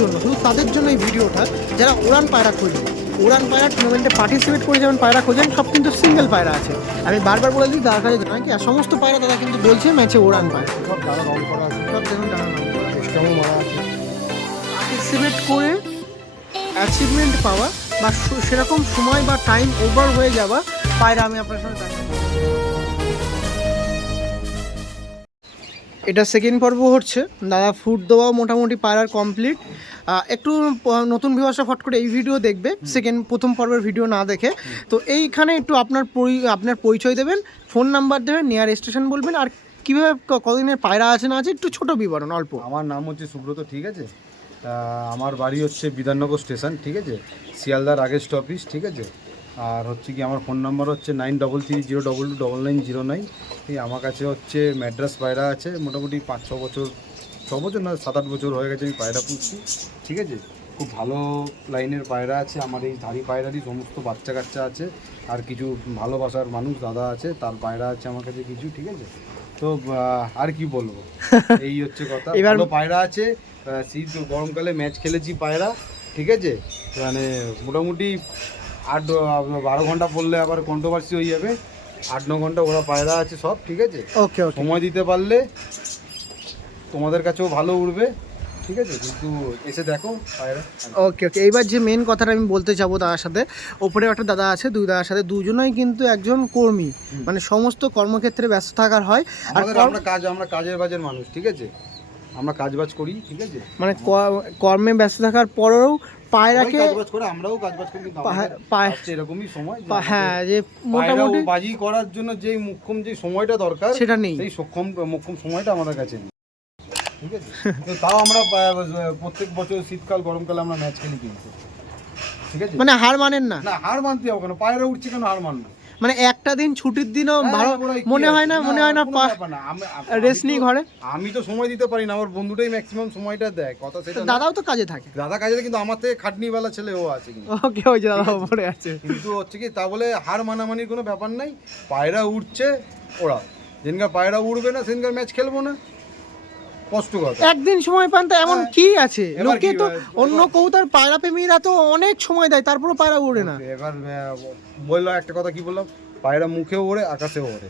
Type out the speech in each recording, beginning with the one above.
জন্য শুধু তাদের জন্য এই ভিডিওটা যারা উড়ান পায়রা খোঁজে। উড়ান পায়রা টুর্নামেন্টে পার্টিসিপেট করে যেমন পায়রা খোঁজেন সব কিন্তু সিঙ্গেল পায়রা আছে। আমি বারবার বলে দিই দাদার কাছে জানাই কি আর সমস্ত পায়রা দাদা কিন্তু বলছে ম্যাচে উড়ান পায়রা। সব রং করা আছে সব দেখুন করা। মারা আছে। পার্টিসিপেট করে অ্যাচিভমেন্ট পাওয়া বা সেরকম সময় বা টাইম ওভার হয়ে যাওয়া পায়রা আমি আপনার সঙ্গে এটা সেকেন্ড পর্ব হচ্ছে। দাদা ফুড দেওয়াও মোটামুটি পায়রার কমপ্লিট একটু নতুন ভিউয়ার্সরা ফট করে এই ভিডিও দেখবে। সেকেন্ড প্রথম পর্বের ভিডিও না দেখে। তো এইখানে একটু আপনার আপনার পরিচয় দেবেন ফোন নাম্বার দেবেন নিয়ার স্টেশন বলবেন, আর কীভাবে ক- কতদিনের পায়রা আছে না আছে, একটু ছোট বিবরণ, অল্প। আমার নাম হচ্ছে সুব্রত, ঠিক আছে? তা, আমার বাড়ি হচ্ছে বিধাননগর স্টেশন ঠিক আছে? শিয়ালদার আগের অফিস ঠিক আছে? আর হচ্ছে কি, আমার ফোন নাম্বার হচ্ছে nine double three zero double two double nine zero nine ঠিক আমার কাছে হচ্ছে ম্যাড্রাস পায়রা আছে মোটামুটি পাঁচ ছ বছর ছ বছর না সাত আট বছর হয়ে গেছে আমি পায়রা পুষছি ঠিক আছে? খুব ভালো লাইনের পায়রা আছে আমার এই ধাড়ি পায়রারই সমস্ত বাচ্চা কাচ্চা আছে আর কিছু ভালোবাসার মানুষ দাদা আছে তার পায়রা আছে আমার কাছে কিছু ঠিক আছে? তো আর কি বলব? এই হচ্ছে কথা। এবার- ভালো পায়রা আছে শীত গরমকালে ম্যাচ খেলেছি পায়রা ঠিক আছে? মানে মোটামুটি আট বারো ঘণ্টা পড়লে আবার কন্ট্রোভার্সি হয়ে যাবে। আট ন ঘণ্টা ওরা পায়রা আছে সব ঠিক আছে? ওকে ওকে সময় দিতে পারলে তোমাদের কাছেও ভালো উঠবে ঠিক আছে? কিন্তু এসে দেখো পায়রা। ওকে ওকে এইবার যে মেন কথাটা আমি বলতে যাব দাদার সাথে ওপরে একটা দাদা আছে দুই দাদার সাথে দুজনেই কিন্তু একজন কর্মী। মানে সমস্ত কর্মক্ষেত্রে ব্যস্ত থাকার হয়। আর আমরা কাজ আমরা কাজের বাজের মানুষ ঠিক আছে? আমরা কাজ বাজ করি ঠিক আছে? মানে কর্মে ব্যস্ত থাকার পরেও পায়রাকে করে আমরাও কাজবাজ করি কিন্তু এরকমই সময় হ্যাঁ যে মোটামুটি বাজি করার জন্য যে মুখ্যম যে সময়টা দরকার সেটা নেই। সেই সক্ষম মুখ্যম সময়টা আমাদের কাছে নেই। ঠিক আছে? তো তাও আমরা প্রত্যেক বছর শীতকাল গরমকালে আমরা ম্যাচ খেলি কিন্তু। ঠিক আছে? মানে হার মানেন না? না হার মানতে হবে কেন? পায়রা উঠছে কেন হার মানবো? মানে একটা দিন ছুটির দিনও হ্যাঁ, ভালো মনে হয় না মনে হয় না রেস্ট নিই ঘরে। আমি তো সময় দিতে পারি না আমার বন্ধুটাই ম্যাক্সিমাম সময়টা দেয় কথা সেটা দাদাও তো কাজে থাকে। দাদা কাজে কিন্তু আমার থেকে খাটনিওয়ালা ছেলে ও আছে কিন্তু। ওকে ওই যে দাদা ওপরে আছে। কিন্তু হচ্ছে কি তা বলে হার মানামানির কোনো ব্যাপার নাই পায়রা উঠছে ওরা যেদিনকার পায়রা উঠবে না সেদিনকার ম্যাচ খেলব না। একদিন সময় পান তো এমন হ্যাঁ। কি আছে? লোকে তো অন্য কৌতার পায়রা প্রেমীরা তো অনেক সময় দেয় তারপরও পায়রা ওড়ে না। এবার বলল একটা কথা কি বললাম? পায়রা মুখেও ওড়ে আকাশেও ওড়ে।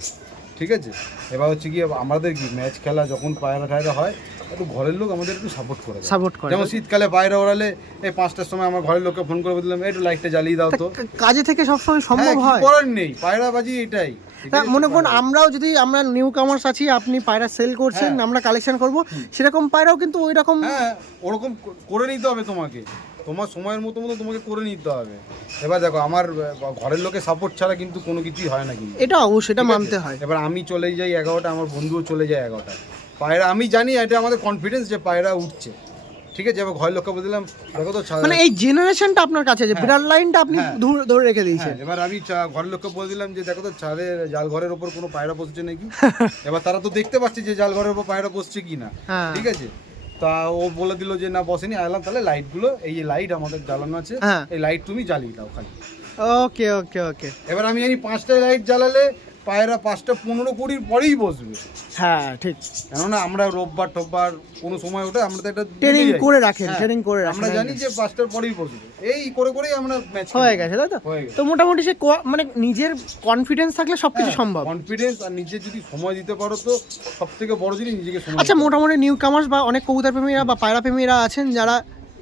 ঠিক আছে? এবার হচ্ছে কি আমাদের কি ম্যাচ খেলা যখন পায়রা টায়রা হয় একটু ঘরের লোক আমাদের একটু সাপোর্ট করে সাপোর্ট করে। যেমন শীতকালে পায়রা ওড়ালে এই পাঁচটার সময় আমার ঘরের লোককে ফোন করে বললাম একটু লাইটটা জ্বালিয়ে দাও তো কাজে থেকে সবসময় সম্ভব হ্যাঁ, হয়। কিছু করার নেই পায়রা বাজি এটাই মনে করুন আমরাও যদি আমরা নিউ কামার্স আছি আপনি পায়রা সেল করছেন হ্যাঁ। আমরা কালেকশন করব সেরকম পায়রাও কিন্তু ওই রকম হ্যাঁ ওরকম করে নিতে হবে তোমাকে। তোমার সময়ের মতো মতো তোমাকে করে নিতে হবে। এবার দেখো আমার ঘরের লোকের সাপোর্ট ছাড়া কিন্তু কোনো কিছুই হয় না কিন্তু। এটা অবশ্যই এটা মানতে হয়। এবার আমি চলে যাই এগারোটা আমার বন্ধুও চলে যায় এগারোটা পায়রা আমি জানি এটা আমাদের কনফিডেন্স যে পায়রা উঠছে। ঠিক আছে? এবার ঘরের লোককে বললাম দেখো তো মানে এই জেনারেশনটা আপনার কাছে আছে বিড়াল লাইনটা আপনি হ্যাঁ। ধরে- ধরে রেখে দিয়েছেন। হ্যাঁ, এবার আমি ঘরের লোককে বলে দিলাম যে দেখো তো ছাদের জাল ঘরের ওপর কোনো পায়রা বসছে নাকি? এবার তারা তো দেখতে পাচ্ছে যে জাল ঘরের ওপর পায়রা বসছে কি না হ্যাঁ। ঠিক আছে? তা ও বলে দিল যে না বসেনি আনলাম তাহলে লাইটগুলো এই যে লাইট আমাদের জ্বালানো আছে হ্যাঁ। এই লাইট তুমি জ্বালিয়ে দাও খালি। ওকে ওকে ওকে। এবার আমি জানি পাঁচটা লাইট জ্বালালে পায়রা পাঁচটা পনেরো কুড়ির পরেই বসবে। হ্যাঁ ঠিক। কেননা আমরা রোববার টোববার কোনো সময় ওঠে আমরা তো একটা ট্রেনিং করে রাখেন হ্যাঁ, ট্রেনিং করে রাখেন আমরা জানি যে পাঁচটার পরেই বসবে। এই করে করেই আমরা ম্যাচ হয়ে গেছে তাই তো? তো মোটামুটি সে মানে নিজের কনফিডেন্স থাকলে সবকিছু হ্যাঁ, সম্ভব। কনফিডেন্স আর নিজে যদি সময় দিতে পারো তো সব থেকে বড় জিনিস নিজেকে সময় আচ্ছা মোটামুটি নিউ কামার্স বা অনেক কবুতর প্রেমীরা বা পায়রা প্রেমীরা আছেন যারা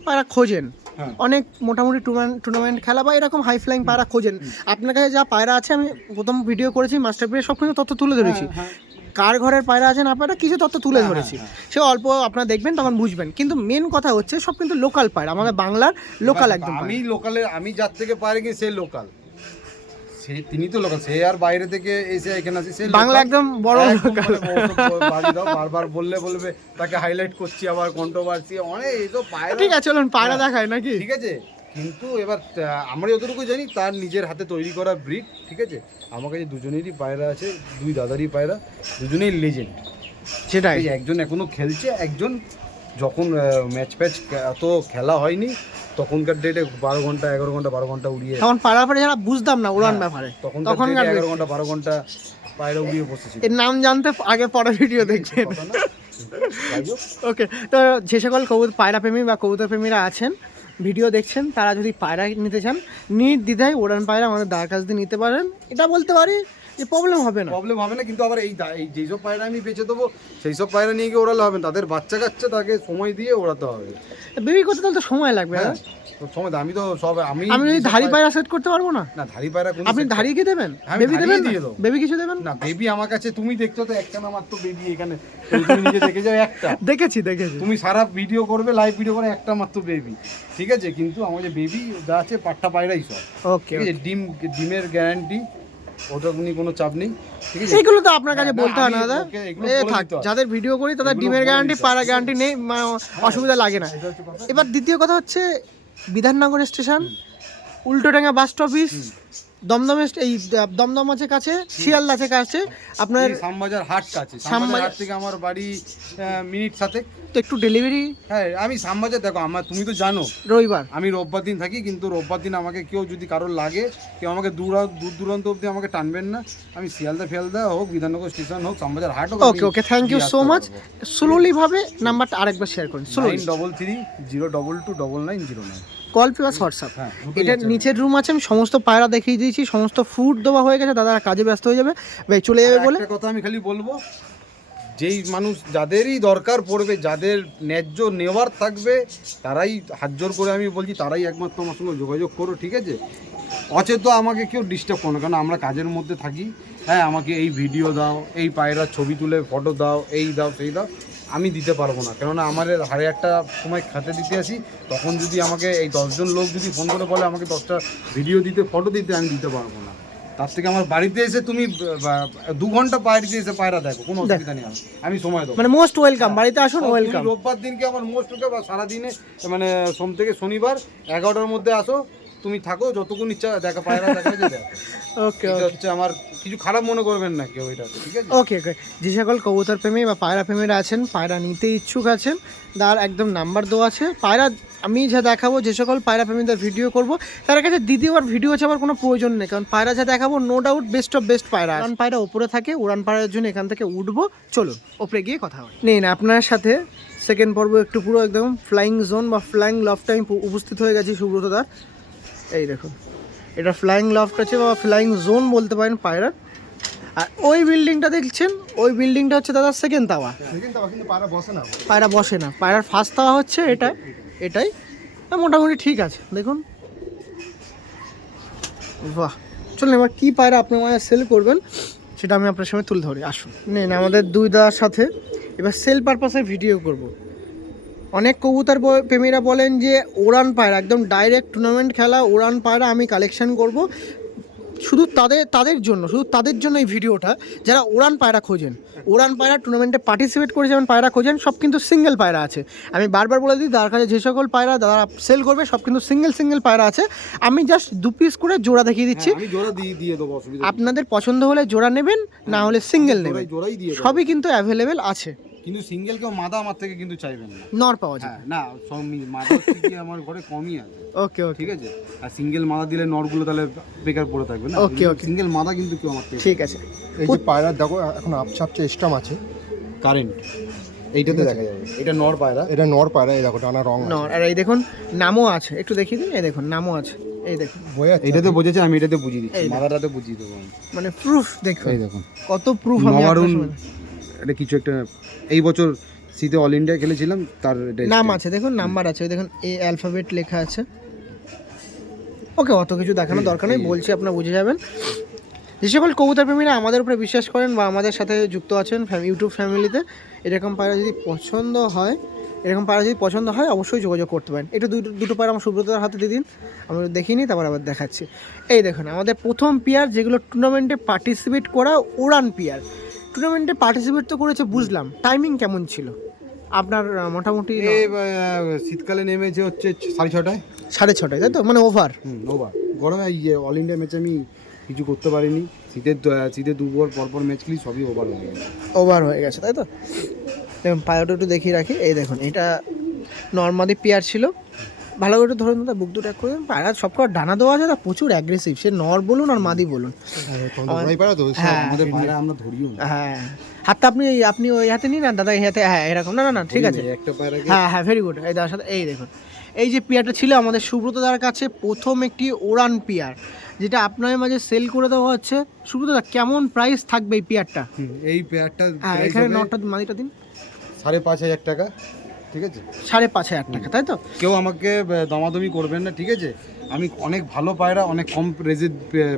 পায়রা খোঁজেন। হ্যাঁ। অনেক মোটামুটি টুর্নামেন্ট টুর্নামেন্ট খেলা বা এরকম হাই ফ্লাইং পায়রা খোঁজেন। আপনার কাছে যা পায়রা আছে আমি প্রথম ভিডিও করেছি মাস্টার পিরিয়ড সব কিছু তথ্য তুলে ধরেছি। হ্যাঁ, কার ঘরের পায়রা আছেন আপনারা কিছু তথ্য তুলে হ্যাঁ, ধরেছি। হ্যাঁ, সে অল্প আপনারা দেখবেন তখন বুঝবেন। কিন্তু মেন কথা হচ্ছে সব কিন্তু লোকাল পায়রা আমাদের বাংলার লোকাল একদম আমি। লোকালে আমি যার থেকে পায়রা কি সে লোকাল সে তিনি তো লোকাল সে আর বাইরে থেকে এসে এখানে আসে সে বাংলা একদম বড় লোকাল। মানে দাও বারবার বললে বলবে তাকে হাইলাইট করছি আবার কন্ট্রোভার্সি অনেক এইসব পায়রা। ঠিক আছে চলুন পায়রা হ্যাঁ। দেখায় নাকি? ঠিক আছে। কিন্তু এবার আমরা যতটুকু জানি তার নিজের হাতে তৈরি করা ব্রিড ঠিক আছে? আমার কাছে দুজনেরই পায়রা আছে দুই দাদারই পায়রা দুজনেই লেজেন্ড সেটাই। একজন এখনও খেলছে একজন যখন ম্যাচ ফ্যাচ এত খেলা হয়নি তখনকার ডেটে বারো ঘণ্টা এগারো ঘণ্টা বারো ঘণ্টা উড়িয়ে তখন পায়রা যারা বুঝতাম না উড়ান হ্যাঁ, ব্যাপারে তখনকার তখনকার এগারো ঘণ্টা বারো ঘণ্টা পায়রা উড়িয়ে বসেছিল এর নাম জানতে আগে পরে ভিডিও দেখবেন। কথা না? যাই হোক। ওকে তো যে সকল কবুতর পায়রা প্রেমী বা কবুতর প্রেমীরা আছেন ভিডিও দেখছেন তারা যদি পায়রা নিতে চান নির্দ্বিধায় ওড়ান পায়রা আমাদের দাঁড় কাছ দিয়ে নিতে পারেন। এটা বলতে পারি প্রবলেম হবে না। প্রবলেম হবে না কিন্তু আবার এই এই যেই সব পায়রা আমি বেঁচে দেবো সেই সব পায়রা নিয়ে গিয়ে ওড়ালে হবে না। তাদের বাচ্চা কাচ্চা তাকে সময় দিয়ে ওড়াতে হবে। বেবি করতে তাহলে তো সময় লাগবে হ্যাঁ সময় আমি তো সব আমি আমি যদি ধাড়ি পায়রা- সেট করতে পারব না? না ধাড়ি পায়রা কোন আপনি ধাড়ি কি দেবেন? বেবি দেবেন দিয়ে দেবো। বেবি কিছু দেবেন? না বেবি আমার কাছে তুমি দেখছ তো একটা না মাত্র বেবি এখানে। তুমি নিজে দেখে যাও একটা। দেখেছি দেখেছি। তুমি সারা ভিডিও করবে লাইভ ভিডিও করে একটা মাত্র বেবি। ঠিক আছে? কিন্তু আমার যে বেবি যা আছে পাট্টা পায়রাই সব। ওকে ডিম ডিমের গ্যারান্টি ওটা উনি কোনো চাপ নেই ঠিক আছে? তো আপনার কাছে হ্যাঁ, বলতে হয় না দাদা। এ থাক যাদের ভিডিও করি তাদের ডিমের গ্যারান্টি পাড়া গ্যারান্টি নেই মানে অসুবিধা লাগে না। এবার দ্বিতীয় কথা হচ্ছে বিধাননগর স্টেশন উল্টোডাঙ্গা বাস স্টপিস দমদম এই দমদম আছে কাছে শিয়ালদা আছে কাছে আপনার শ্যামবাজার হাট কাছে। শ্যামবাজার- হাট থেকে আমার বাড়ি মিনিট সাথে তো একটু ডেলিভারি হ্যাঁ আমি শ্যামবাজার দেখো আমার তুমি তো জানো। রবিবার। আমি রোববার দিন থাকি কিন্তু রোববার দিন আমাকে কেউ যদি কারোর লাগে কেউ আমাকে দূর দূর দূরান্ত অবধি আমাকে টানবেন না। আমি শিয়ালদা ফিয়ালদা হোক বিধাননগর স্টেশন হোক শ্যামবাজার হাট হোক okay okay thank you so much slowly ভাবে নাম্বারটা আরেকবার শেয়ার করুন slowly double three zero double two double nine zero nine call plus WhatsApp হ্যাঁ এটা নিচের রুম আছে আমি সমস্ত পায়রা দেখিয়ে দিয়েছি সমস্ত ফুড দেওয়া হয়ে গেছে দাদারা কাজে ব্যস্ত হয়ে যাবে। ভাই চলে যাবে বলে। কথা আমি খালি বলব যেই মানুষ যাদেরই দরকার পড়বে যাদের ন্যায্য নেওয়ার থাকবে তারাই হাত জোর করে আমি বলছি তারাই একমাত্র আমার সঙ্গে যোগাযোগ করো ঠিক আছে? অচেত আমাকে কেউ ডিস্টার্ব করো না কারণ আমরা কাজের মধ্যে থাকি। হ্যাঁ আমাকে এই ভিডিও দাও এই পায়রার ছবি তুলে ফটো দাও এই দাও সেই দাও। আমি দিতে পারব না। কেননা আমার হারে একটা সময় খাতে দিতে আসি তখন যদি আমাকে এই দশজন লোক যদি ফোন করে বলে আমাকে দশটা ভিডিও দিতে ফটো দিতে আমি দিতে পারব না। তার থেকে আমার বাড়িতে এসে তুমি দু ঘণ্টা বাড়িতে এসে পায়রা দেখো কোনো অসুবিধা নেই আমি সময় দেবো। মানে মোস্ট ওয়েলকাম বাড়িতে আসুন ওয়েলকাম রোববার দিনকে আমার মোস্ট ওকে বা সারাদিনে মানে সোম থেকে শনিবার এগারোটার মধ্যে আসো তুমি থাকো যতক্ষণ ইচ্ছা দেখা পায়রা দেখো ওকে হচ্ছে আমার কিছু খারাপ মনে করবেন না কেউ এটা ঠিক আছে? ওকে ওকে যে সকল কবুতর প্রেমী বা পায়রা প্রেমীরা আছেন পায়রা নিতে ইচ্ছুক আছেন তার একদম নাম্বার দেওয়া আছে। পায়রা আমি যা দেখাবো যে সকল পায়রা প্রেমীদের ভিডিও করব তার কাছে দ্বিতীয়বার ভিডিও চাওয়ার কোনো প্রয়োজন নেই কারণ পায়রা যা দেখাবো no doubt best of best পায়রা উড়ান পায়রা উপরে থাকে উড়ান পায়রার জন্য এখান থেকে উঠবো চলুন ওপরে গিয়ে কথা হয়। নিন আপনার সাথে সেকেন্ড পর্ব একটু পুরো একদম ফ্লাইং জোন বা ফ্লাইং লফ টাইম উপস্থিত হয়ে গেছি সুব্রত দার এই দেখুন। এটা ফ্লাইং লফট আছে বা ফ্লাইং জোন বলতে পারেন পায়রার। আর ওই বিল্ডিংটা দেখছেন? ওই বিল্ডিংটা হচ্ছে দাদা সেকেন্ড তাওয়া পায়রা বসে না। পায়রা বসে না। পায়রার ফার্স্ট তাওয়া হচ্ছে এটা এটাই। মোটামুটি ঠিক আছে দেখুন। বাহ! চলুন এবার কী পায়রা আপনি আমাদের সেল করবেন সেটা আমি আপনার সামনে তুলে ধরি। আসুন। নেন আমাদের দুই দাদার সাথে। এবার সেল পারপাসে ভিডিও করব। অনেক কবুতর প্রেমীরা বলেন যে ওড়ান পায়রা একদম ডাইরেক্ট টুর্নামেন্ট খেলা ওড়ান পায়রা আমি কালেকশন করব। শুধু তাদের তাদের জন্য শুধু তাদের জন্য এই ভিডিওটা যারা ওড়ান পায়রা খোঁজেন। ওড়ান পায়রা টুর্নামেন্টে পার্টিসিপেট করে যেমন পায়রা খোঁজেন সব কিন্তু সিঙ্গেল পায়রা আছে। আমি বারবার বলে দিই তার কাছে যে সকল পায়রা যারা সেল করবে সব কিন্তু সিঙ্গেল সিঙ্গেল পায়রা আছে। আমি জাস্ট দু পিস করে জোড়া দেখিয়ে দিচ্ছি। জোড়া দিয়ে দিয়ে দেবো আপনাদের পছন্দ হলে জোড়া নেবেন না হলে সিঙ্গেল নেবেন। সবই কিন্তু অ্যাভেলেবেল আছে। কিন্তু সিঙ্গেল কেউ মাদা আমার থেকে কিন্তু চাইবেন না। নর পাওয়া যায়। হ্যাঁ না সব মাদা হচ্ছে কি আমার ঘরে কমই আছে। ওকে ওকে। ঠিক আছে? আর সিঙ্গেল মাদা দিলে নরগুলো তাহলে বেকার পড়ে থাকবে না। Okay, okay. সিঙ্গেল মাদা কিন্তু কেউ আমার থেকে ঠিক আছে। এই যে পায়রা দেখো এখন আপছাপছে স্টাম আছে কারেন্ট এইটাতে দেখা যাবে। এটা নর পায়রা। এটা নর পায়রা এই দেখো টানা রং নর। আর এই দেখুন নামও আছে। একটু দেখিয়ে দিন এই দেখুন নামও আছে। এই দেখুন। যাচ্ছে আমি এটাতে বুঝিয়ে দিচ্ছি। মাদাটাতে বুঝিয়ে দেবো মানে প্রুফ দেখুন। এই দেখুন। কত প্রুফ আমি এটা কিছু একটা এই বছর শীতে অল ইন্ডিয়া খেলেছিলাম তার নাম আছে দেখুন নাম্বার আছে দেখুন এ অ্যালফাবেট লেখা আছে। ওকে অত কিছু দেখানোর দরকার নেই বলছি আপনারা বুঝে যাবেন। যে সকল কবুতর প্রেমীরা আমাদের উপরে বিশ্বাস করেন বা আমাদের সাথে যুক্ত আছেন ইউটিউব ফ্যামিলিতে এরকম পায়রা যদি পছন্দ হয় এরকম পায়রা যদি পছন্দ হয় অবশ্যই যোগাযোগ করতে পারেন। একটু দুটো দুটো পায়রা আমার সুব্রতার হাতে দিয়ে দিন আমরা দেখিনি তারপর আবার দেখাচ্ছি। এই দেখুন আমাদের প্রথম পেয়ার যেগুলো টুর্নামেন্টে পার্টিসিপেট করা উড়ান পেয়ার টুর্নামেন্টে পার্টিসিপেট তো করেছে বুঝলাম। টাইমিং কেমন ছিল? আপনার মোটামুটি এ আহ, শীতকালে নেমেছে হচ্ছে সাড়ে ছটায়। সাড়ে ছটায় তাই তো? মানে ওভার হুম ওভার গরমে এই যে অল ইন্ডিয়া ম্যাচ আমি কিছু করতে পারিনি। শীতের দু- শীতে দুবার পরপর ম্যাচ খেলি সবই ওভার হয়ে গেছে। ওভার হয়ে গেছে তাই তো? দেখুন পায়োটা একটু দেখিয়ে রাখি। এই দেখুন এটা নর্মালি পেয়ার ছিল। ভালো করে ধরুন দাদা বুক দুটো করে। পায়রা সব কটা ডানা দেওয়া আছে না প্রচুর অ্যাগ্রেসিভ সে নর বলুন আর মাদি বলুন। হ্যাঁ ধরিও হ্যাঁ। হাতটা আপনি আপনি ওই হাতে নিন না দাদা এই হাতে হ্যাঁ এরকম। না না না ঠিক আছে। হ্যাঁ হ্যাঁ ভেরি গুড এই দাদার সাথে এই দেখুন। এই যে পিয়ারটা ছিল আমাদের সুব্রত দার কাছে প্রথম একটি ওরান পিয়ার যেটা আপনার মাঝে সেল করে দেওয়া হচ্ছে। সুব্রত দা কেমন প্রাইস থাকবে এই পিয়ারটা? এই পেয়ারটা হ্যাঁ এখানে নটা মাদিটা দিন। সাড়ে পাঁচ হাজার টাকা। ঠিক আছে? সাড়ে পাঁচ হাজার টাকা তাই তো? কেউ আমাকে দমাদমি করবেন না ঠিক আছে? আমি অনেক ভালো পায়রা অনেক কম প্রাইজে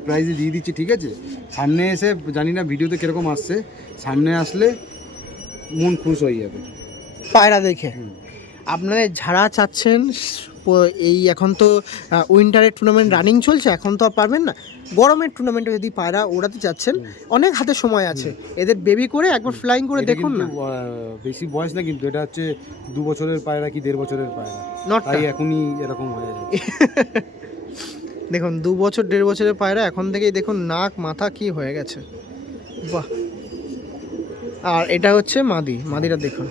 প্রাইজে দিয়ে দিচ্ছি ঠিক আছে? সামনে এসে জানি না ভিডিওতে কীরকম আসছে সামনে আসলে মন খুশ হয়ে যাবে। পায়রা দেখে। হুম। আপনাদের যারা চাচ্ছেন এই এখন তো উইন্টারের টুর্নামেন্ট রানিং চলছে এখন তো আর পারবেন না। গরমের টুর্নামেন্টে যদি পায়রা ওড়াতে চাচ্ছেন অনেক হাতে সময় আছে। এদের বেবি করে একবার ফ্লাইং করে দেখুন না। বেশি বয়স না কিন্তু এটা হচ্ছে দু বছরের পায়রা কি দেড় বছরের পায়রা? তাই এখনই এরকম হয়ে যায়। দেখুন দু বছর দেড় বছরের পায়রা এখন থেকেই দেখুন নাক মাথা কি হয়ে গেছে। বাহ। আর এটা হচ্ছে মাদি মাদিটা দেখুন।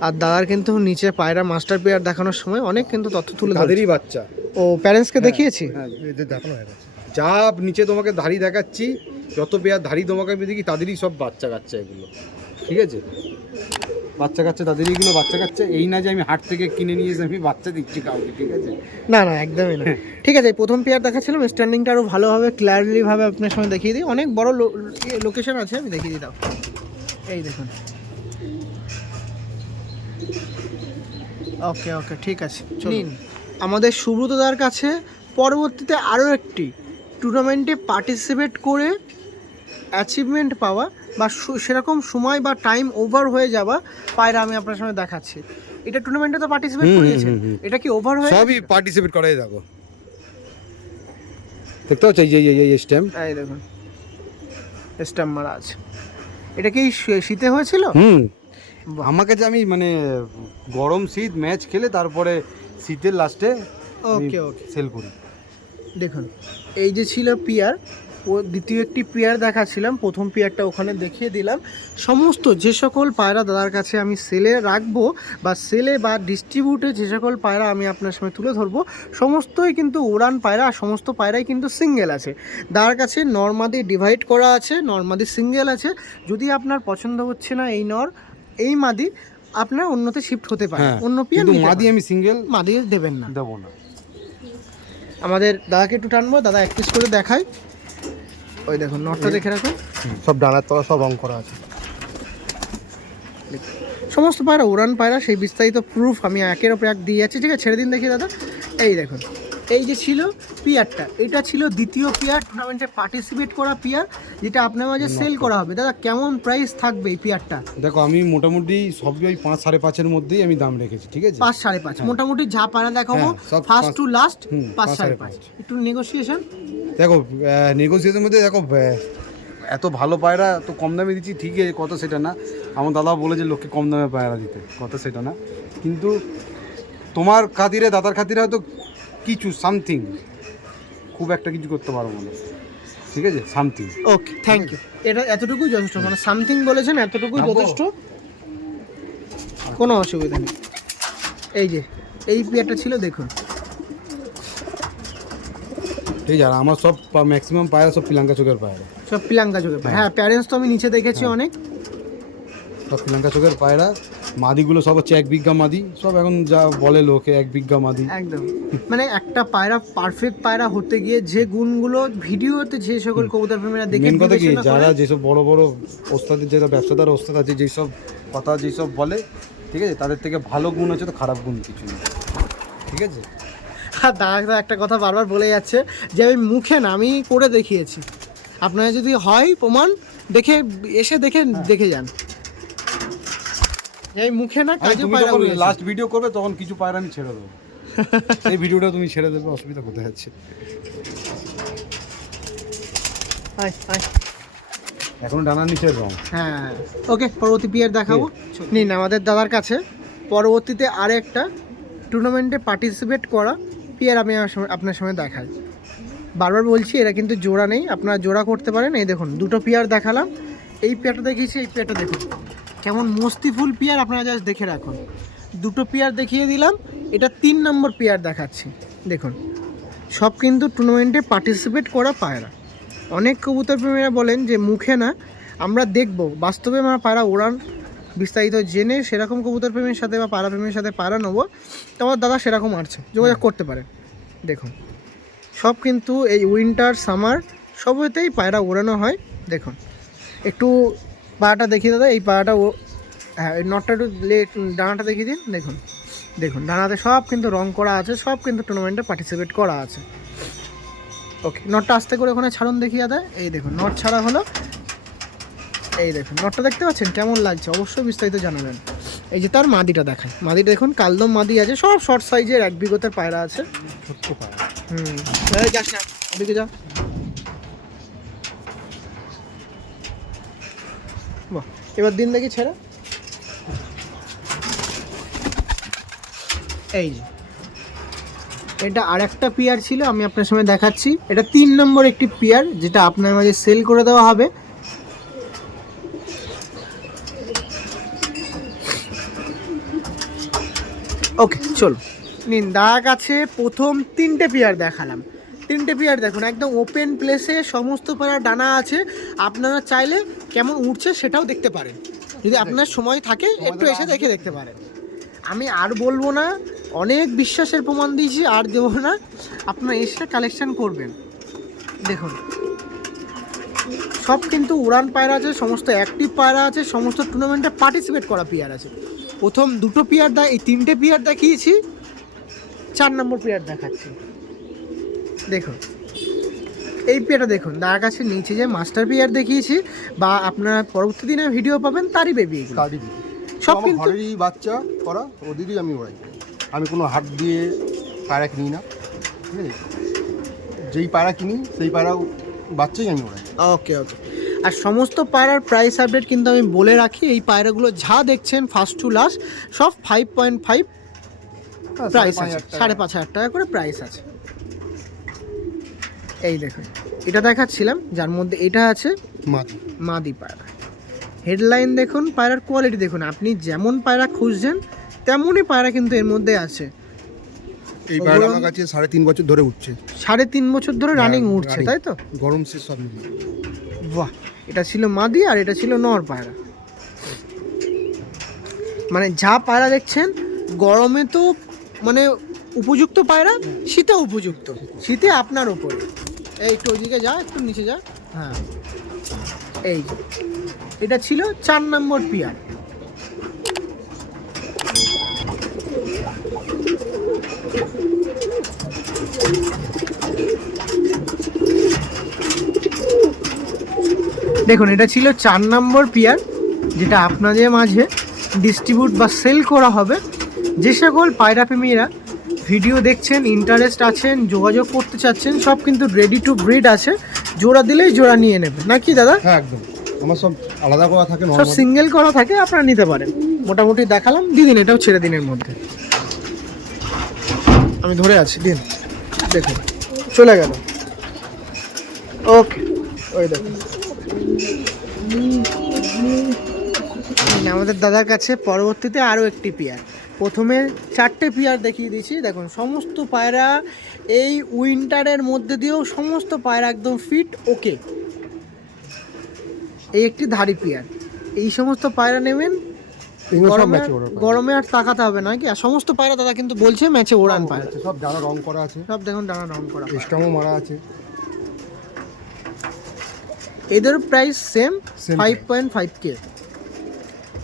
আর দাদার কিন্তু নিচে পায়রা মাস্টার পেয়ার দেখানোর সময় অনেক কিন্তু তথ্য তুলে তাদেরই বাচ্চা। ও প্যারেন্টসকে দেখিয়েছি? হ্যাঁ যা নিচে তোমাকে ধাড়ি দেখাচ্ছি যত পেয়ার ধাড়ি তোমাকে আমি দেখি তাদেরই সব বাচ্চা কাচ্চা এগুলো। ঠিক আছে? বাচ্চা কাচ্চা তাদেরই এগুলো বাচ্চা কাচ্চা। এই না যে আমি হাট থেকে কিনে নিয়ে এসে আমি বাচ্চা দিচ্ছি কাউকে ঠিক আছে? না না একদমই না। ঠিক আছে প্রথম পেয়ার দেখাচ্ছিলাম স্ট্যান্ডিংটা আরও ভালোভাবে ক্লিয়ারলিভাবে আপনার সঙ্গে দেখিয়ে দিই। অনেক বড় লোকেশন আছে আমি দেখিয়ে দিতাম এই দেখুন। ওকে ওকে ঠিক আছে নিন। আমাদের সুব্রতদার কাছে পরবর্তীতে আরও একটি টুর্নামেন্টে পার্টিসিপেট করে অ্যাচিভমেন্ট পাওয়া বা সেরকম সময় বা টাইম ওভার হয়ে যাওয়া পায়রা আমি আপনার সঙ্গে দেখাচ্ছি। এটা টুর্নামেন্টে তো পার্টিসিপেট হুম। এটা কি ওভার হয়ে সবই পার্টিসিপেট করাই দেখো দেখতে পাচ্ছ এই যে এই- এই স্ট্যাম্প এই দেখুন। স্ট্যাম্প মারা আছে। এটা কি শীতে হয়েছিল? হুম। আমার কাছে আমি মানে গরম শীত ম্যাচ খেলে তারপরে শীতের লাস্টে ওকে ওকে সেল করি। দেখুন এই যে ছিল পিয়ার ও দ্বিতীয় একটি পেয়ার দেখাচ্ছিলাম প্রথম পেয়ারটা ওখানে দেখিয়ে দিলাম। সমস্ত যে সকল পায়রা দাদার কাছে আমি সেলে রাখব বা সেলে বা ডিস্ট্রিবিউটে যে সকল পায়রা আমি আপনার সামনে তুলে ধরবো সমস্তই কিন্তু উড়ান পায়রা সমস্ত পায়রাই কিন্তু সিঙ্গেল আছে। দাদার কাছে নর্মাদি ডিভাইড করা আছে নর্মাদি সিঙ্গেল আছে। যদি আপনার পছন্দ হচ্ছে না এই নর এই মাদি আপনার অন্যতে শিফট হতে পারে। হ্যাঁ অন্য পেয়ার কিন্তু মাদি আমি সিঙ্গেল মাদি দেবেন না। দেবো না। আমাদের দাদাকে একটু টানবো দাদা এক পিস করে দেখাই। ওই দেখুন নটটা দেখে রাখুন। সব ডানার তলা সব রং করা আছে। সমস্ত পায়রা উড়ান পায়রা সেই বিস্তারিত প্রুফ আমি একের ওপর এক দিয়ে যাচ্ছি। ঠিক আছে ছেড়ে দিন দেখি দাদা। এই দেখুন এই যে ছিল পিয়ারটা এটা ছিল দ্বিতীয় পিয়ার টুর্নামেন্টে পার্টিসিপেট করা পিয়ার যেটা আপনার মাঝে সেল করা হবে। দাদা কেমন প্রাইস থাকবে এই পিয়ারটা দেখো আমি মোটামুটি সবই ওই পাঁচ সাড়ে পাঁচের মধ্যেই আমি দাম রেখেছি ঠিক আছে? পাঁচ সাড়ে পাঁচ। মোটামুটি যা পায়রা দেখাবো হ্যাঁ, ফার্স্ট টু লাস্ট পাঁচ সাড়ে পাঁচ। একটু নেগোসিয়েশন দেখো নেগোসিয়েশনের মধ্যে দেখো এত ভালো পায়রা তো কম দামে দিচ্ছি ঠিকই আছে কত সেটা না। আমার দাদা বলে যে লোককে কম দামে পায়রা দিতে কত সেটা না। কিন্তু তোমার খাতিরে দাদার খাতিরে হয়তো কিছু সামথিং খুব একটা কিছু করতে পারব না। ঠিক আছে? সামথিং ওকে থ্যাংক ইউ এটা এতটুকুই যথেষ্ট মানে সামথিং বলেছেন এতটুকুই যথেষ্ট? কোনো অসুবিধা নেই। এই যে এই পেয়ারটা ছিল দেখুন। ঠিক আছে আমার সব ম্যাক্সিমাম পায়রা সব পিলাঙ্কা চোখের পায়রা। সব পিলাঙ্কা যোগে হ্যাঁ প্যারেন্টস তো আমি নিচে দেখেছি অনেক। সব পিলাঙ্কা চোখের পায়রা। মাদিগুলো সব হচ্ছে এক বিঘা মাদি। সব এখন যা বলে লোকে এক বিঘা মাদি। একদম। মানে একটা পায়রা পারফেক্ট পায়রা হতে গিয়ে যে গুণগুলো ভিডিওতে যে সকল কবুতর প্রেমীরা দেখে মেন কথা কি? যারা যেসব বড় বড় ওস্তাদের যারা ব্যবসাদার ওস্তাদ আছে যেসব কথা যেসব বলে ঠিক আছে তাদের থেকে ভালো গুণ আছে তো খারাপ গুণ কিছু নেই ঠিক আছে? আর দাদা একটা কথা বারবার বলে যাচ্ছে যে আমি মুখে না আমি করে দেখিয়েছি। আপনারা যদি হয় প্রমাণ দেখে এসে দেখে দেখে যান। এই মুখে না আরে কাজে পায়রা যখন লাস্ট ভিডিও করবে তখন কিছু পায়রা আমি ছেড়ে দেবো। সেই ভিডিওটা তুমি ছেড়ে দেবে অসুবিধা কোথায় আছে। এখন ডানার নিচে রং। হ্যাঁ। ওকে পরবর্তী পিয়ার দেখাবো। নিন আমাদের দাদার কাছে। পরবর্তীতে আরেকটা টুর্নামেন্টে পার্টিসিপেট করা পিয়ার আমি আপনার সামনে দেখাই। বারবার বলছি এরা কিন্তু জোড়া নেই। আপনারা জোড়া করতে পারেন। এই দেখুন দুটো পিয়ার দেখালাম। এই পেয়ারটা দেখিয়েছি এই পেয়ারটা দেখুন। কেমন মস্তিফুল পিয়ার আপনারা জাস্ট দেখে রাখুন। দুটো পেয়ার দেখিয়ে দিলাম, এটা তিন নম্বর পেয়ার দেখাচ্ছি। দেখুন, সব কিন্তু টুর্নামেন্টে পার্টিসিপেট করা পায়রা। অনেক কবুতর প্রেমীরা বলেন যে, মুখে না, আমরা দেখব। বাস্তবে আমরা পায়রা ওড়ান। বিস্তারিত জেনে সেরকম কবুতর প্রেমীর সাথে বা পাড়া প্রেমীর সাথে পায়রা নেব। তো আমার দাদা সেরকম আছে যোগাযোগ করতে পারেন। দেখুন, সব কিন্তু এই উইন্টার সামার সবতেই পায়রা ওড়ানো হয়। দেখুন, একটু পাড়াটা দেখিয়ে দাদা এই পাড়াটা ও হ্যাঁ এই নটটা একটু লেট ডানাটা দেখিয়ে দিন দেখুন দেখুন ডানাতে সব কিন্তু রং করা আছে সব কিন্তু টুর্নামেন্টে পার্টিসিপেট করা আছে। ওকে নটটা আস্তে করে ওখানে ছাড়ুন দেখিয়ে দেয় এই দেখুন নট ছাড়া হলো এই দেখুন নটটা দেখতে পাচ্ছেন? কেমন লাগছে? অবশ্যই বিস্তারিত জানাবেন। এই যে তার মাদিটা দেখায় মাদিটা দেখুন কালদম মাদি আছে সব শর্ট সাইজের এক বিগতের পায়রা আছে। হুম যাস না ওদিকে যা বাহ এবার দিন দেখি ছেড়ে। এই যে। এটা আর একটা পিয়ার ছিল, আমি আপনার সঙ্গে দেখাচ্ছি। এটা তিন নম্বর একটি পিয়ার, যেটা আপনার মাঝে সেল করে দেওয়া হবে। ওকে চলো নিন, দাগ কাছে প্রথম তিনটে পেয়ার দেখালাম। তিনটে পেয়ার দেখুন, একদম ওপেন প্লেসে সমস্ত পেয়ার ডানা আছে। আপনারা চাইলে কেমন উঠছে সেটাও দেখতে পারেন। যদি আপনার সময় থাকে, একটু এসে দেখে দেখতে পারেন। আমি আর বলব না, অনেক বিশ্বাসের প্রমাণ দিয়েছি, আর দেবো না। আপনারা এসে কালেকশন করবেন। দেখুন। সব কিন্তু উড়ান পায়রা আছে, সমস্ত অ্যাক্টিভ পায়রা আছে, সমস্ত টুর্নামেন্টে পার্টিসিপেট করা পিয়ার আছে। প্রথম দুটো পিয়ার দা এই তিনটে পিয়ার দেখিয়েছি, চার নম্বর পিয়ার দেখাচ্ছি। দেখুন। এই পিয়ারটা দেখুন তার কাছে নিচে যে মাস্টার পিয়ার দেখিয়েছি বা আপনারা পরবর্তী দিনে ভিডিও পাবেন তারই বেবি কার্ডি সব কিন্তু ঘরেরই বাচ্চা করা ওদেরই আমি ওড়াই। আমি কোনো হাত দিয়ে পায়রা কিনি না ঠিক আছে? যেই পায়রা কিনি সেই পায়রা বাচ্চাই আমি ওড়াই। ওকে ওকে। আর সমস্ত পায়রার প্রাইস আপডেট কিন্তু আমি বলে রাখি এই পায়রাগুলো যা দেখছেন ফার্স্ট টু লাস্ট সব ফাইভ পয়েন্ট ফাইভ প্রাইস আছে। সাড়ে পাঁচ হাজার টাকা করে প্রাইস আছে। এই দেখুন এটা দেখাচ্ছিলাম যার মধ্যে এটা আছে মাদি। মাদি পায়রা। হেডলাইন দেখুন পায়রার কোয়ালিটি দেখুন আপনি যেমন পায়রা খুঁজছেন তেমনই পায়রা কিন্তু এর মধ্যে আছে। এই পায়রা আমার কাছে সাড়ে তিন বছর ধরে উঠছে। সাড়ে তিন বছর ধরে রানিং হ্যাঁ, উঠছে তাই তো? গরম শেষ সব মিলিয়ে বাহ এটা ছিল মাদি আর এটা ছিল নর পায়রা। মানে যা পায়রা দেখছেন গরমে তো মানে উপযুক্ত পায়রা শীতে উপযুক্ত শীতে আপনার ওপরে এই একটু ওইদিকে যা, একটু নিচে যা। হ্যাঁ। এই এটা ছিল চার নম্বর পিয়ার। দেখুন, এটা ছিল চার নম্বর পিয়ার, যেটা আপনাদের মাঝে ডিস্ট্রিবিউট বা সেল করা হবে। যে সকল পায়রা প্রেমীরা ভিডিও দেখছেন ইন্টারেস্ট আছেন যোগাযোগ করতে চাচ্ছেন সব কিন্তু রেডি টু ব্রিড আছে। জোড়া দিলেই জোড়া নিয়ে নেবে নাকি দাদা? হ্যাঁ একদম। আমার সব আলাদা করা থাকে সব সিঙ্গেল করা থাকে আপনারা নিতে পারেন। মোটামুটি দেখালাম দিদিন এটাও ছেড়ে দিনের মধ্যে। আমি ধরে আছি দিন। দেখুন চলে গেল। ওকে ওই দেখুন। আমাদের দাদার কাছে পরবর্তীতে আরও একটি পেয়ার প্রথমে চারটে পেয়ার দেখিয়ে দিয়েছি। দেখুন সমস্ত পায়রা এই উইন্টারের মধ্যে দিয়েও সমস্ত পায়রা একদম ফিট ওকে। এই একটি ধাড়ি পেয়ার। এই সমস্ত পায়রা নেবেন গরমে গরমে আর তাকাতে হবে না কি আর সমস্ত পায়রা দাদা কিন্তু বলছে ম্যাচে ওড়ান পায়রা আছে, সব ডানা রং করা আছে। সব দেখুন ডানা রং করা। স্টামও মারা আছে। এদের price same five point five কে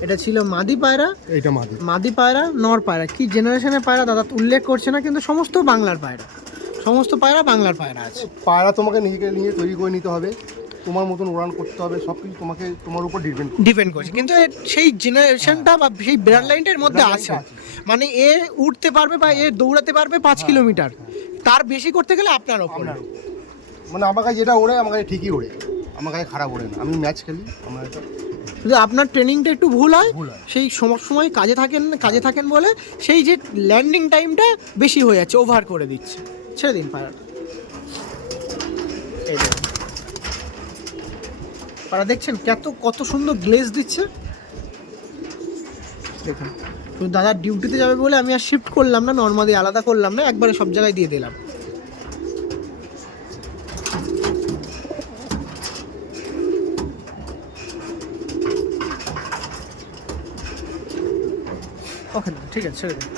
এটা ছিল মাদি পায়রা এটা মাদি। মাদি পায়রা নর পায়রা। কি জেনারেশনের পায়রা দাদা? উল্লেখ করছে না কিন্তু সমস্ত বাংলার পায়রা। সমস্ত পায়রা বাংলার পায়রা আছে। পায়রা তোমাকে নিজেকে নিয়ে তৈরি করে নিতে হবে। তোমার মতন উড়ান করতে হবে সব কিছু তোমাকে তোমার উপর ডিপেন্ড ডিপেন্ড করছে। কিন্তু সেই জেনারেশনটা বা সেই ব্রাড লাইনটার মধ্যে আছে। মানে এ উঠতে পারবে বা এ দৌড়াতে পারবে পাঁচ কিলোমিটার। তার বেশি করতে গেলে আপনার ওপর। মানে আমার কাছে যেটা ওড়ে আমার কাছে ঠিকই ওড়ে। আমার কাছে খারাপ ওড়ে না। আমি ম্যাচ খেলি আমার যদি আপনার ট্রেনিংটা একটু ভুল হয়। সেই সময় কাজে থাকেন কাজে থাকেন বলে সেই যে ল্যান্ডিং টাইমটা বেশি হয়ে যাচ্ছে ওভার করে দিচ্ছে। ছেড়ে দিন পায়রাটা পায়রা দেখছেন কত কত সুন্দর গ্লেজ দিচ্ছে? দেখুন। তো দাদা ডিউটিতে যাবে বলে আমি আর শিফট করলাম না নর্মালি আলাদা করলাম না একবারে সব জায়গায় দিয়ে দিলাম ওকে ঠিক আছে, ছেড়ে দিন।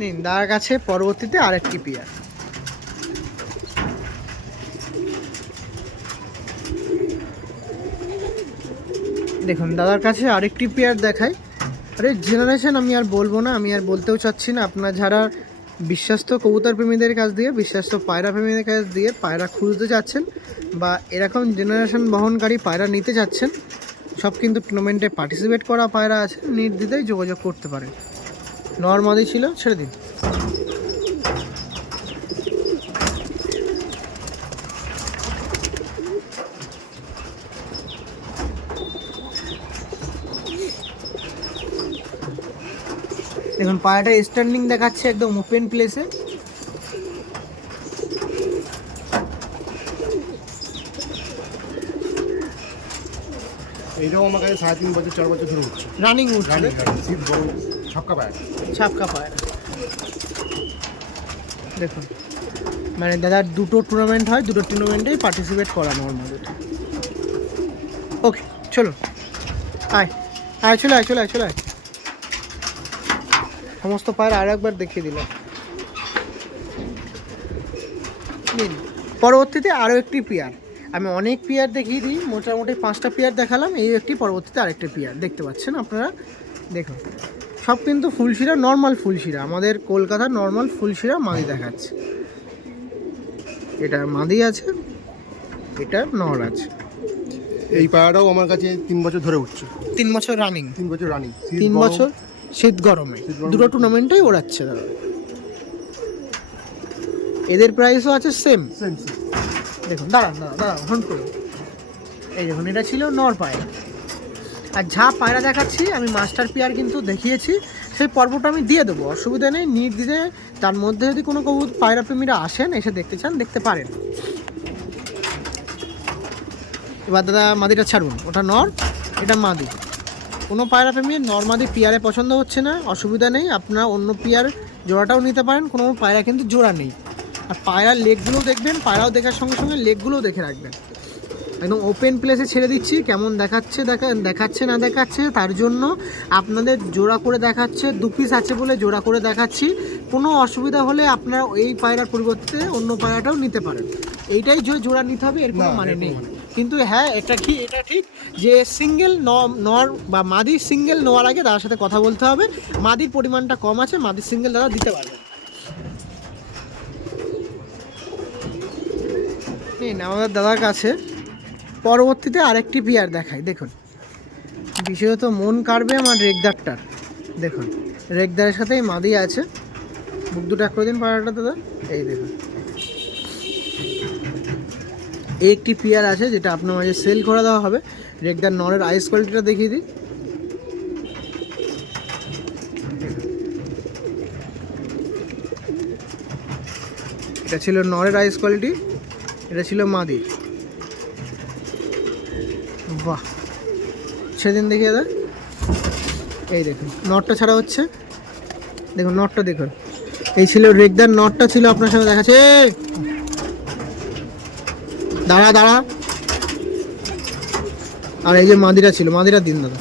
নিন দাদার কাছে পরবর্তীতে আরেকটি পেয়ার। দেখুন, দাদার কাছে আরেকটি পেয়ার দেখাই। আরে জেনারেশন আমি আর বলব না, আমি আর বলতেও চাচ্ছি না। আপনার যারা বিশ্বাস্ত কবুতর প্রেমীদের কাছ দিয়ে, বিশ্বস্ত পায়রা প্রেমীদের কাছ দিয়ে পায়রা খুঁজতে যাচ্ছেন বা এরকম জেনারেশন বহনকারী পায়রা নিতে যাচ্ছেন, সব কিন্তু টুর্নামেন্টে পার্টিসিপেট করা পায়রা আছে, নির্দ্বিধায় যোগাযোগ করতে পারেন। নর্মালি ছিল, ছেড়ে দিন দেখুন পায়াটা স্ট্যান্ডিং দেখাচ্ছে একদম ওপেন প্লেসে এইটাও আমার কাছে সাড়ে তিন বছর চার বছর ধরে উঠছে। রানিং উঠছে। শীত বউ ছক্কা পায়। ছাপকা পায়রা দেখুন। মানে দাদার দুটো টুর্নামেন্ট হয় দুটো টুর্নামেন্টেই পার্টিসিপেট করানো ওর মধ্যে ওকে চলো আয়। আয় চলে আয় চলে আয় চলে আয়। সমস্ত পায়রা আর একবার দেখিয়ে দিলাম। পরবর্তীতে আরও একটি পেয়ার। আমি অনেক পেয়ার দেখিয়ে দিই মোটামুটি পাঁচটা পেয়ার দেখালাম এই একটি পরবর্তীতে আরেকটি পেয়ার। দেখতে পাচ্ছেন আপনারা? দেখুন সব কিন্তু ফুলশিরা নর্মাল ফুলশিরা। আমাদের কলকাতার নর্মাল ফুলশিরা মাদি দেখাচ্ছে। এটা মাদি আছে এটা নর আছে। এই পায়রাটাও আমার কাছে তিন বছর ধরে উঠছে। তিন বছর রানিং তিন বছর রানিং তিন বছর শীত গরমে। দুটো টুর্নামেন্টেই ওড়াচ্ছে দাদা এদের প্রাইসও আছে সেম দেখুন দাঁড়ান দাঁড়ান দাঁড়ান হন করুন। এই দেখুন এটা ছিল নর পায়রা। আর যা পায়রা দেখাচ্ছি আমি মাস্টার পেয়ার কিন্তু দেখিয়েছি সেই পর্বটা আমি দিয়ে দেবো। অসুবিধা নেই নিট নির্দিদে তার মধ্যে যদি কোনো কবু পায়রা প্রেমীরা আসেন এসে দেখতে চান দেখতে পারেন। এবার দাদা মাদিটা ছাড়ুন ওটা নর এটা মাদি। কোনো পায়রা প্রেমীর নর্মালি পেয়ারে পছন্দ হচ্ছে না অসুবিধা নেই আপনারা অন্য পেয়ার জোড়াটাও নিতে পারেন কোনো পায়রা কিন্তু জোড়া নেই। আর পায়রার লেগগুলো দেখবেন পায়রাও দেখার সঙ্গে সঙ্গে লেগগুলোও দেখে রাখবেন। একদম ওপেন প্লেসে ছেড়ে দিচ্ছি কেমন দেখাচ্ছে দেখা দেখাচ্ছে না দেখাচ্ছে তার জন্য আপনাদের জোড়া করে দেখাচ্ছে দু পিস আছে বলে জোড়া করে দেখাচ্ছি। কোনো অসুবিধা হলে আপনারা এই পায়রার পরিবর্তে অন্য পায়রাটাও নিতে পারেন। এইটাই জোড়া নিতে হবে এর কোনো মানে নেই। মানে কিন্তু হ্যাঁ এটা কি, এটা ঠিক যে সিঙ্গেল নর বা মাদি সিঙ্গেল নেওয়ার আগে তার সাথে কথা বলতে হবে। মাদির পরিমাণটা কম আছে মাদির সিঙ্গেল দাদা দিতে পারবে। নিন আমাদের দাদার কাছে পরবর্তীতে আরেকটি পেয়ার দেখাই, দেখুন। বিশেষত মন কাড়বে আমার রেগদারটার। দেখুন, রেগদারের সাথেই মাদি আছে। বুক দুটো এক করে দিন পাড়াটা, দাদা। এই দেখুন। একটি পেয়ার আছে যেটা আপনার মাঝে সেল করে দেওয়া হবে। রেগদার নরের আইস কোয়ালিটিটা দেখিয়ে দিই। এটা ছিল নরের আইস কোয়ালিটি এটা ছিল মাদির। বাহ! সেদিন দেখিয়ে দা এই দেখুন নটটা ছাড়া হচ্ছে। দেখুন নটটা দেখুন। এই ছিল রেগদার নটটা ছিল আপনার সামনে দেখাচ্ছে। দাঁড়া দাঁড়া। আর এই যে মাদিরা ছিল মাদিরা দিন দাদা।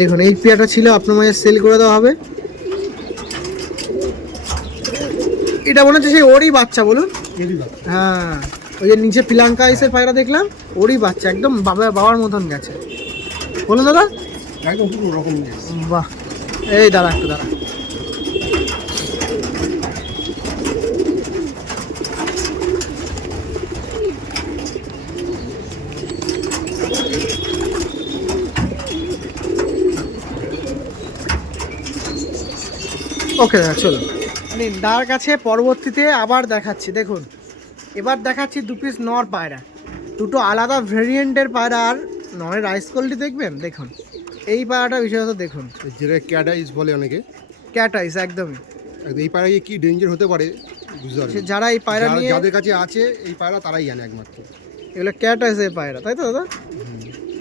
দেখুন এই পেয়ারটা ছিল আপনার মাঝে সেল করে দেওয়া হবে। এটা মনে হচ্ছে সেই ওরই বাচ্চা বলুন। হ্যাঁ ওই যে নিচে পিলাঙ্কা আইসের পায়রা দেখলাম ওরই বাচ্চা একদম বাবা বাবার মতন গেছে। বলুন দাদা। বাহ। এই দাঁড়া একটু দাঁড়া। ওকে দাদা চলো। নিন দাদার কাছে পরবর্তীতে আবার দেখাচ্ছি দেখুন। এবার দেখাচ্ছি দু পিস নর পায়রা। দুটো আলাদা ভেরিয়েন্টের পায়রা আর নরের আইস কোয়ালিটি দেখবেন? দেখুন। এই পায়রাটা বিশেষত দেখুন। যেটা ক্যাডাইস বলে অনেকে। ক্যাট আইস একদমই। একদম এই পায়রা কি ডেঞ্জার হতে পারে বুঝতে সে যারা এই পায়রা যারা- নিয়ে যাদের কাছে আছে এই পায়রা তারাই জানে একমাত্র। এগুলো ক্যাট আইস এই পায়রা তাই তো দাদা?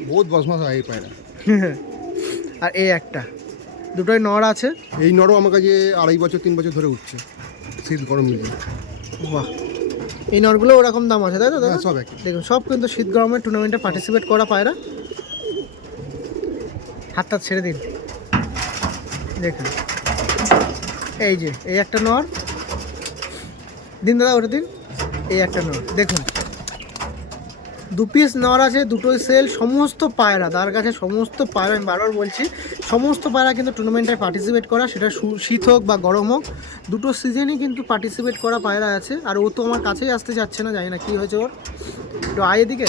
বহুত বসমাস হয় এই পায়রা। আর এই একটা। দুটোই নর আছে। এই নরও আমার কাছে আড়াই বছর তিন বছর ধরে উঠছে। শীত গরম মিলিয়ে। বাহ। এই নরগুলো ওরকম দাম আছে তাই তো? দাদা হ্যাঁ, সব এক দেখুন সব কিন্তু শীত গরমের টুর্নামেন্টে পার্টিসিপেট করা পায়রা। হাতটা ছেড়ে দিন। দেখুন। এই যে এই একটা নর। দিন দাদা ওটা দিন। এই একটা নর। দেখুন। দু পিস নর আছে, দুটোই সেল সমস্ত পায়রা, তার কাছে সমস্ত পায়রা, আমি বারবার বলছি, সমস্ত পায়রা কিন্তু টুর্নামেন্টে পার্টিসিপেট করা, সেটা শীত হোক বা গরম হোক, দুটো সিজনই কিন্তু পার্টিসিপেট করা পায়রা আছে, আর ও তো আমার কাছেই আসতে যাচ্ছে না, জানি না কী হয়েছে ওর। একটু আয় এদিকে।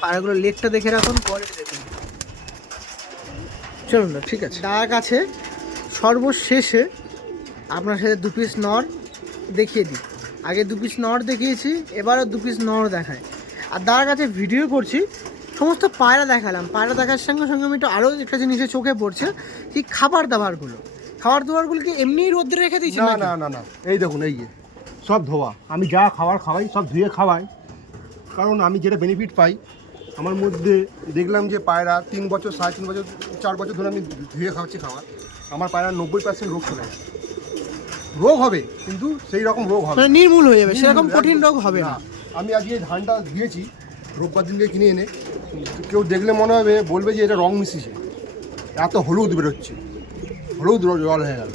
পায়রাগুলোর লেগটা দেখে রাখুন পরে দেখুন। চলুন না ঠিক আছে। তার কাছে সর্বশেষে আপনার সাথে দু পিস নর দেখিয়ে দিই। আগে দু পিস নর দেখিয়েছি এবারও দু পিস নর দেখায় আর তার কাছে ভিডিও করছি সমস্ত পায়রা দেখালাম। পায়রা দেখার সঙ্গে সঙ্গে আমি একটু আরও একটা জিনিসে চোখে পড়ছে কি খাবার দাবারগুলো। খাবার দাবারগুলো কি এমনিই রোদ্রে রেখে দিয়েছি না না না না। এই দেখুন এই যে সব ধোয়া। আমি যা খাবার খাওয়াই সব ধুয়ে খাওয়াই। কারণ আমি যেটা বেনিফিট পাই আমার মধ্যে দেখলাম যে পায়রা তিন বছর সাড়ে তিন বছর চার বছর ধরে আমি ধুয়ে খাওয়াচ্ছি খাবার আমার পায়রা নব্বই পার্সেন্ট রোগ চলে যায় রোগ হবে কিন্তু সেই রকম রোগ হবে মানে নির্মূল হয়ে যাবে সেরকম কঠিন রোগ হবে না আমি আজকে এই ধানটা দিয়েছি রোববার দিনকে কিনে এনে। কেউ দেখলে মনে হবে বলবে যে এটা রং মিশিয়েছে। এত হলুদ বেরোচ্ছে। হলুদ জল হয়ে গেল।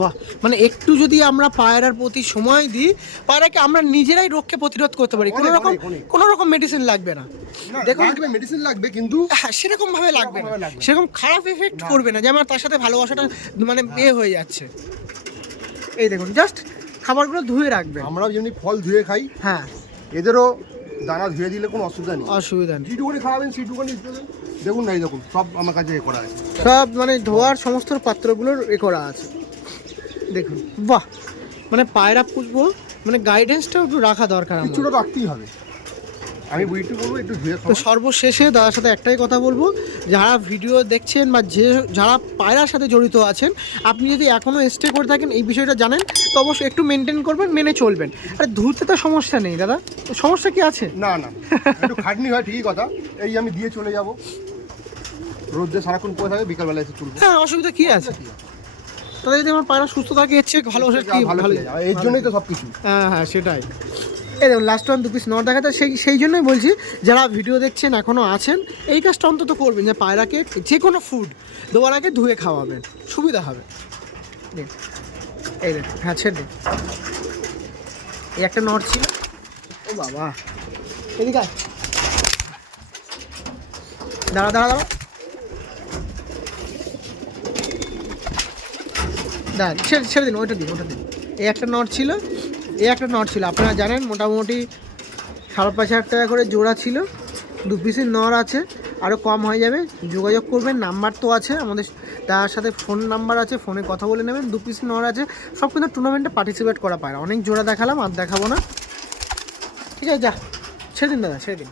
বাহ মানে একটু যদি আমরা পায়রার প্রতি সময় দিই পায়রাকে আমরা নিজেরাই রোগকে প্রতিরোধ করতে পারি। কোনো রকম। কোনো রকম মেডিসিন লাগবে না। দেখুন লাগবে মেডিসিন লাগবে কিন্তু হ্যাঁ সেরকম ভাবে লাগবে না। সেরকম খারাপ এফেক্ট করবে না যে আমার তার সাথে ভালোবাসাটা মানে এ হয়ে যাচ্ছে। এই দেখুন জাস্ট খাবারগুলো ধুয়ে রাখবে আমরাও যেমনি ফল ধুয়ে খাই হ্যাঁ। এদেরও দানা ধুয়ে দিলে কোনো অসুবিধা নেই। অসুবিধা নেই। যেটুকুনি খাওয়াবেন সেইটুকুনি দেখুন না এই দেখুন সব আমার কাছে এ করা আছে। সব মানে ধোয়ার সমস্ত পাত্রগুলোর এ করা আছে। দেখুন। বাহ মানে পায়রা পুষবো মানে গাইডেন্সটাও একটু রাখা দরকার কিছুটা রাখতেই হবে। আমি বুঝতে বলব একটু তো সর্বশেষে দাদার সাথে একটাই কথা বলব যারা ভিডিও দেখছেন বা যে যারা পায়রার সাথে জড়িত আছেন আপনি যদি এখনও স্টে করে থাকেন এই বিষয়টা জানেন তো অবশ্যই একটু মেনটেন করবেন মেনে চলবেন। আরে ধুতে তো সমস্যা নেই দাদা। সমস্যা কি আছে? না না। একটু খাটনি হয় ঠিকই কথা। এই আমি দিয়ে চলে যাব। রোদ্রে সারাক্ষণ পরে থাকে বিকালবেলা এসে তুলবো। হ্যাঁ অসুবিধা কি আছে? তাহলে যদি আমার পায়রা সুস্থ থাকে এর চেয়ে ভালো ওষুধ কি ভালো। এর জন্যই তো সব কিছু হ্যাঁ হ্যাঁ সেটাই। এই দেখুন লাস্ট ওয়ান দু পিস নট দেখাতে সেই সেই জন্যই বলছি যারা ভিডিও দেখছেন এখনও আছেন এই কাজটা অন্তত করবেন যে পায়রাকে যে কোনো ফুড দেওয়ার আগে ধুয়ে খাওয়াবেন সুবিধা হবে। এই দেখুন হ্যাঁ ছেড়ে দিন এই একটা নট ছিল। ও বাবা। এদিকে দাঁড়া দাঁড়া দাঁড়া। দাঁড়ান ছেড়ে ছেড়ে দিন, ওইটা দিন ওটা দিন। এই একটা নট ছিল, এই একটা নট ছিল। আপনারা জানেন, মোটামুটি সাড়ে পাঁচ হাজার টাকা করে জোড়া ছিল। দু পিসের নর আছে আরও কম হয়ে যাবে। যোগাযোগ করবেন নাম্বার তো আছে, আমাদের তার সাথে ফোন নাম্বার আছে ফোনে কথা বলে নেবেন। দু পিস নর আছে, সব কিন্তু টুর্নামেন্টে পার্টিসিপেট করা পায় অনেক জোড়া দেখালাম, আর দেখাবো না। ঠিক আছে, যা। ছেড়ে দিন দাদা, ছেড়ে দিন।